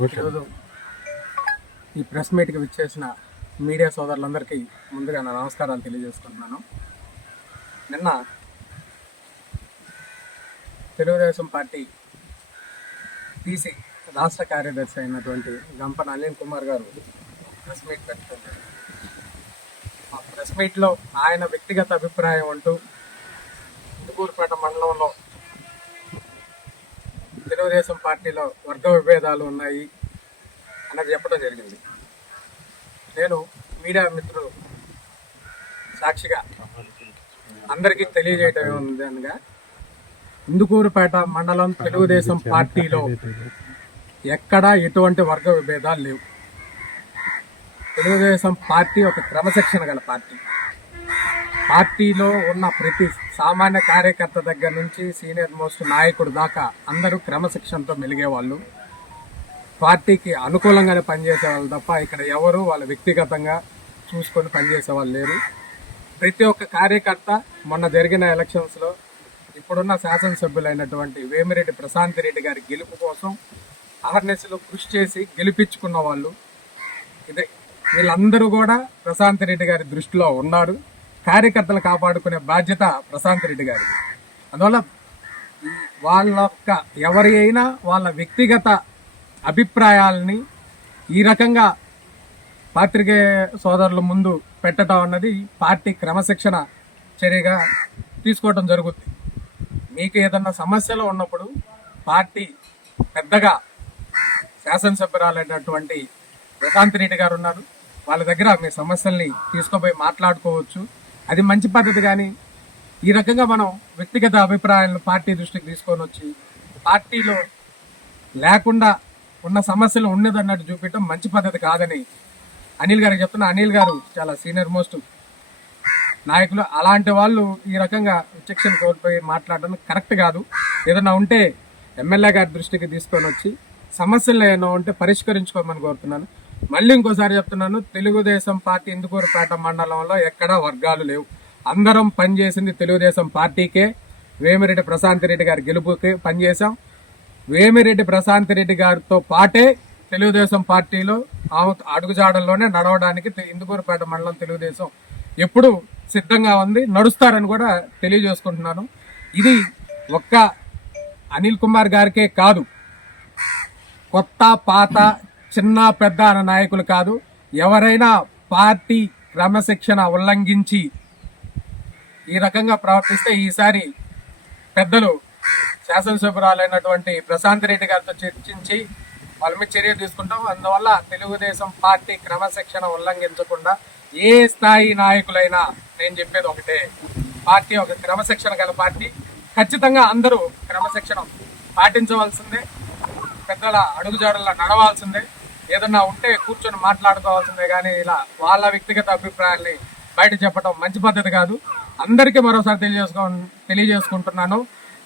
ఈరోజు ఈ ప్రెస్ మీట్కి విచ్చేసిన మీడియా సోదరులందరికీ ముందుగా నా నమస్కారాలు తెలియజేసుకుంటున్నాను. నిన్న తెలుగుదేశం పార్టీ పీసీ రాష్ట్ర కార్యదర్శి అయినటువంటి గంపన అనిల్ కుమార్ గారు ప్రెస్ మీట్ పెట్టుకున్నారు. ఆ ప్రెస్ మీట్లో ఆయన వ్యక్తిగత అభిప్రాయం అంటూ ఇందుకూరుపేట మండలంలో తెలుగుదేశం పార్టీలో వర్గ విభేదాలు ఉన్నాయి అన్నది చెప్పడం జరిగింది. నేను మీడియా మిత్రులు సాక్షిగా అందరికీ తెలియజేయటం ఏముంది అనగా, ఇందుకూరుపేట మండలం తెలుగుదేశం పార్టీలో ఎక్కడా ఎటువంటి వర్గ విభేదాలు లేవు. తెలుగుదేశం పార్టీ ఒక క్రమశిక్షణ గల పార్టీ. పార్టీలో ఉన్న ప్రతి సామాన్య కార్యకర్త దగ్గర నుంచి సీనియర్ మోస్ట్ నాయకుడు దాకా అందరూ క్రమశిక్షణతో మెలిగేవాళ్ళు, పార్టీకి అనుకూలంగానే పనిచేసేవాళ్ళు తప్ప ఇక్కడ ఎవరు వాళ్ళ వ్యక్తిగతంగా చూసుకొని పనిచేసేవాళ్ళు లేరు. ప్రతి ఒక్క కార్యకర్త మొన్న జరిగిన ఎలక్షన్స్లో ఇప్పుడున్న శాసనసభ్యులైనటువంటి వేమిరెడ్డి ప్రశాంత్ రెడ్డి గారి గెలుపు కోసం అహర్నిశలు కృషి చేసి గెలిపించుకున్న వాళ్ళు ఇదే. వీళ్ళందరూ కూడా ప్రశాంత్ రెడ్డి గారి దృష్టిలో ఉన్నారు. కార్యకర్తలు కాపాడుకునే బాధ్యత ప్రశాంత్ రెడ్డి గారిది. అందువల్ల వాళ్ళ ఎవరి అయినా వాళ్ళ వ్యక్తిగత అభిప్రాయాలని ఈ రకంగా పాత్రికేయ సోదరుల ముందు పెట్టడం అన్నది పార్టీ క్రమశిక్షణ చర్యగా తీసుకోవడం జరుగుతుంది. మీకు ఏదన్నా సమస్యలు ఉన్నప్పుడు పార్టీ పెద్దగా శాసనసభ్యురాలైనటువంటి ప్రశాంత్ రెడ్డి గారు ఉన్నారు, వాళ్ళ దగ్గర మీ సమస్యల్ని తీసుకుపోయి మాట్లాడుకోవచ్చు. అది మంచి పద్ధతి. కానీ ఈ రకంగా మనం వ్యక్తిగత అభిప్రాయాలను పార్టీ దృష్టికి తీసుకొని వచ్చి పార్టీలో లేకుండా ఉన్న సమస్యలు ఉన్నదన్నట్టు చూపించడం మంచి పద్ధతి కాదని అనిల్ గారికి చెప్తున్నా. అనిల్ గారు చాలా సీనియర్ మోస్ట్ నాయకులు. అలాంటి వాళ్ళు ఈ రకంగా విచక్షణ కోల్పోయి మాట్లాడడం కరెక్ట్ కాదు. ఏదన్నా ఉంటే ఎమ్మెల్యే గారి దృష్టికి తీసుకొని వచ్చి సమస్యలు ఏమైనా ఉంటే పరిష్కరించుకోమని కోరుతున్నాను. మళ్ళీ ఇంకోసారి చెప్తున్నాను, తెలుగుదేశం పార్టీ ఇందుకూరుపేట మండలంలో ఎక్కడా వర్గాలు లేవు. అందరం పనిచేసింది తెలుగుదేశం పార్టీకే. వేమిరెడ్డి ప్రశాంత్ రెడ్డి గారి గెలుపుకి పనిచేశాం. వేమిరెడ్డి ప్రశాంత్ రెడ్డి గారితో పాటే తెలుగుదేశం పార్టీలో అడుగుజాడల్లోనే నడవడానికి ఇందుకూరుపేట మండలం తెలుగుదేశం ఎప్పుడు సిద్ధంగా ఉంది, నడుస్తారని కూడా తెలియజేసుకుంటున్నాను. ఇది ఒక్క అనిల్ కుమార్ గారికే కాదు, కొత్త పాత చిన్న పెద్ద అన్న నాయకులు కాదు, ఎవరైనా పార్టీ క్రమశిక్షణ ఉల్లంఘించి ఈ రకంగా ప్రవర్తిస్తే ఈసారి పెద్దలు శాసనసభ్యురాలైనటువంటి ప్రశాంత్ రెడ్డి గారితో చర్చించి వాళ్ళ మీద చర్య తీసుకుంటాం. అందువల్ల తెలుగుదేశం పార్టీ క్రమశిక్షణ ఉల్లంఘించకుండా ఏ స్థాయి నాయకులైనా నేను చెప్పేది ఒకటే, పార్టీ ఒక క్రమశిక్షణ గల పార్టీ. ఖచ్చితంగా అందరూ క్రమశిక్షణ పాటించవలసిందే, పెద్దల అడుగుజాడల్లో నడవాల్సిందే. ఏదన్నా ఉంటే కూర్చొని మాట్లాడుకోవాల్సిందే. కానీ ఇలా వాళ్ళ వ్యక్తిగత అభిప్రాయాల్ని బయట చెప్పడం మంచి పద్ధతి కాదు. అందరికీ మరోసారి తెలియజేసుకుంటున్నాను,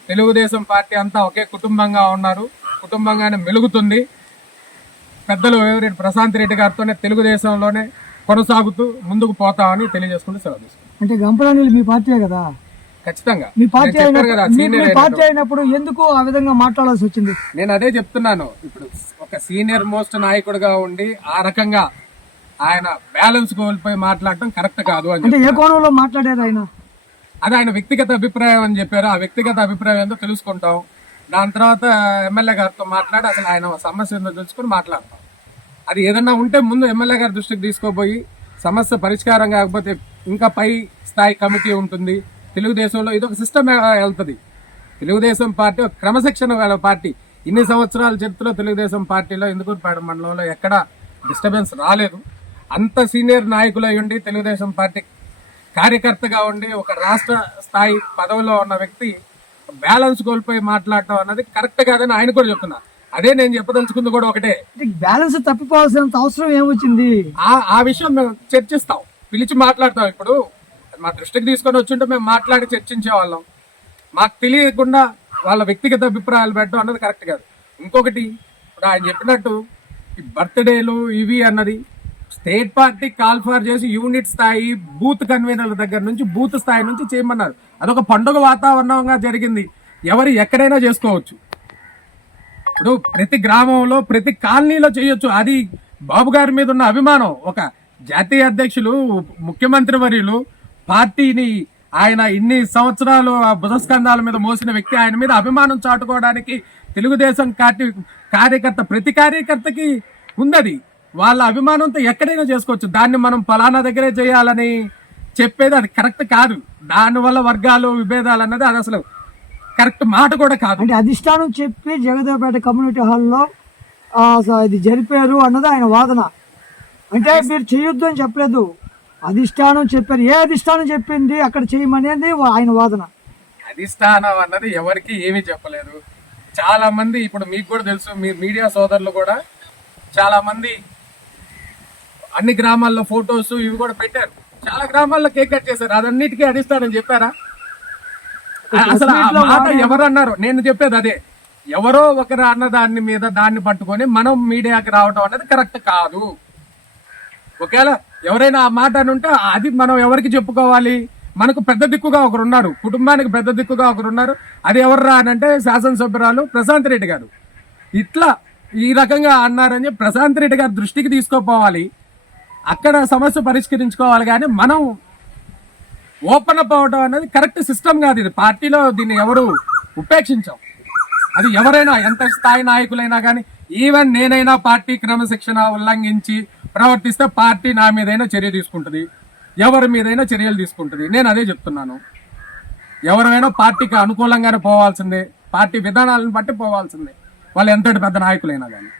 తెలుగుదేశం పార్టీ అంతా ఒకే కుటుంబంగా ఉన్నారు, కుటుంబంగానే మెలుగుతుంది. పెద్దలు వేమిరెడ్డి ప్రశాంత్ రెడ్డి గారితోనే తెలుగుదేశంలోనే కొనసాగుతూ ముందుకు పోతామని తెలియజేసుకుంటూ సెలవు తీసుకుంటాం. అంటే గంపరాని మీ పార్టీ కదా, ఖచ్చితంగా మీ పార్టీ అయినప్పుడు ఎందుకు ఆ విధంగా మాట్లాడాల్సి వచ్చింది? నేను అదే చెప్తున్నాను. ఇప్పుడు ఒక సీనియర్ మోస్ట్ నాయకుడిగా ఉండి ఆ రకంగా ఆయన బ్యాలెన్స్ కోల్పోయి మాట్లాడటం కరెక్ట్ కాదు అని. అంటే ఏ కోణంలో మాట్లాడారు ఆయన? అది ఆయన వ్యక్తిగత అభిప్రాయం అని చెప్పారు. ఆ వ్యక్తిగత అభిప్రాయం ఏందో తెలుసుకుంటాం. దాని తర్వాత ఎమ్మెల్యే గారితో మాట్లాడి అసలు ఆయన సమస్య ఏందో తెలుసుకుని మాట్లాడతాం. అది ఏదన్నా ఉంటే ముందు ఎమ్మెల్యే గారి దృష్టికి తీసుకోపోయి సమస్య పరిష్కారం కాకపోతే ఇంకా పై స్థాయి కమిటీ ఉంటుంది. తెలుగుదేశంలో ఇదొక సిస్టమ్ వెళ్తుంది. తెలుగుదేశం పార్టీ ఒక క్రమశిక్షణ గల పార్టీ. ఇన్ని సంవత్సరాల చరిత్రలో తెలుగుదేశం పార్టీలో ఇందుకూరుపేట మండలంలో ఎక్కడా డిస్టర్బెన్స్ రాలేదు. అంత సీనియర్ నాయకులు అయి ఉండి తెలుగుదేశం పార్టీ కార్యకర్తగా ఉండి ఒక రాష్ట్ర స్థాయి పదవిలో ఉన్న వ్యక్తి బ్యాలెన్స్ కోల్పోయి మాట్లాడటం అన్నది కరెక్ట్ కాదని ఆయన కూడా చెప్తున్నా. అదే నేను చెప్పదలుచుకుంది కూడా ఒకటే, బ్యాలెన్స్ తప్పిపోవాల్సినంత అవసరం ఏమొచ్చింది? ఆ విషయం మేము చర్చిస్తాం, పిలిచి మాట్లాడతాం. ఇప్పుడు మా దృష్టికి తీసుకొని వచ్చుంటే మేము మాట్లాడి చర్చించే వాళ్ళం. మాకు తెలియకుండా వాళ్ళ వ్యక్తిగత అభిప్రాయాలు పెట్టడం అన్నది కరెక్ట్ కాదు. ఇంకొకటి, ఇప్పుడు ఆయన చెప్పినట్టు ఈ బర్త్డేలు ఇవి అన్నది స్టేట్ పార్టీ కాల్ ఫర్ చేసి యూనిట్ స్థాయి బూత్ కన్వీనర్ల దగ్గర నుంచి బూత్ స్థాయి నుంచి చేయమన్నారు. అదొక పండుగ వాతావరణంగా జరిగింది. ఎవరు ఎక్కడైనా చేసుకోవచ్చు. ఇప్పుడు ప్రతి గ్రామంలో ప్రతి కాలనీలో చేయొచ్చు. అది బాబు గారి మీద ఉన్న అభిమానం. ఒక జాతీయ అధ్యక్షులు, ముఖ్యమంత్రి వర్యులు, పార్టీని ఆయన ఇన్ని సంవత్సరాలు ఆ భుజస్కంధాల మీద మోసిన వ్యక్తి, ఆయన మీద అభిమానం చాటుకోవడానికి తెలుగుదేశం కార్యకర్త, ప్రతి కార్యకర్తకి ఉందది. వాళ్ళ అభిమానంతో ఎక్కడైనా చేసుకోవచ్చు. దాన్ని మనం ఫలానా దగ్గరే చేయాలని చెప్పేది అది కరెక్ట్ కాదు. దానివల్ల వర్గాలు విభేదాలు అన్నది అది అసలు కరెక్ట్ మాట కూడా కాదు. అంటే అధిష్టానం చెప్పి జగదేవపేట కమ్యూనిటీ హాల్లో ఇది జరిపారు అన్నది ఆయన వాదన. అంటే మీరు చేయొద్దు అని చెప్పలేదు, అధిష్టానం చెప్పారు. ఏ అధిష్టానం చెప్పింది అక్కడ చేయమనేది ఆయన వాదన. అధిష్టానం అన్నది ఎవరికి ఏమీ చెప్పలేదు. చాలా మంది, ఇప్పుడు మీకు కూడా తెలుసు, మీ మీడియా సోదరులు కూడా చాలా మంది అన్ని గ్రామాల్లో ఫొటోస్ ఇవి కూడా పెట్టారు. చాలా గ్రామాల్లో కేక్ కట్ చేశారు. అదన్నిటికీ అధిష్టానం చెప్పారా? అసలు ఆ మాట ఎవరు అన్నారు? నేను చెప్పేది అదే. ఎవరో ఒకరు అన్న దాని మీద దాన్ని పట్టుకొని మనం మీడియాకి రావడం అనేది కరెక్ట్ కాదు. ఒకవేళ ఎవరైనా ఆ మాట అని ఉంటే అది మనం ఎవరికి చెప్పుకోవాలి? మనకు పెద్ద దిక్కుగా ఒకరున్నారు, కుటుంబానికి పెద్ద దిక్కుగా ఒకరున్నారు. అది ఎవర్రా అని అంటే శాసనసభ్యురాలు ప్రశాంత్ రెడ్డి గారు. ఇట్లా ఈ రకంగా అన్నారని చెప్పి ప్రశాంత్ రెడ్డి గారి దృష్టికి తీసుకోపోవాలి, అక్కడ సమస్య పరిష్కరించుకోవాలి. కానీ మనం ఓపెన్ అప్ అవడం అనేది కరెక్ట్ సిస్టమ్ కాదు. ఇది పార్టీలో దీన్ని ఎవరు ఉపేక్షించాం. అది ఎవరైనా, ఎంత స్థాయి నాయకులైనా కానీ, ఈవెన్ నేనైనా పార్టీ క్రమశిక్షణ ఉల్లంఘించి ప్రవర్తిస్తే పార్టీ నా మీదైనా చర్య తీసుకుంటుంది, ఎవరి మీదైనా చర్యలు తీసుకుంటుంది. నేను అదే చెప్తున్నాను. ఎవరైనా పార్టీకి అనుకూలంగానే పోవాల్సిందే, పార్టీ విధానాలను బట్టి పోవాల్సిందే, వాళ్ళు ఎంతటి పెద్ద నాయకులైనా కానీ.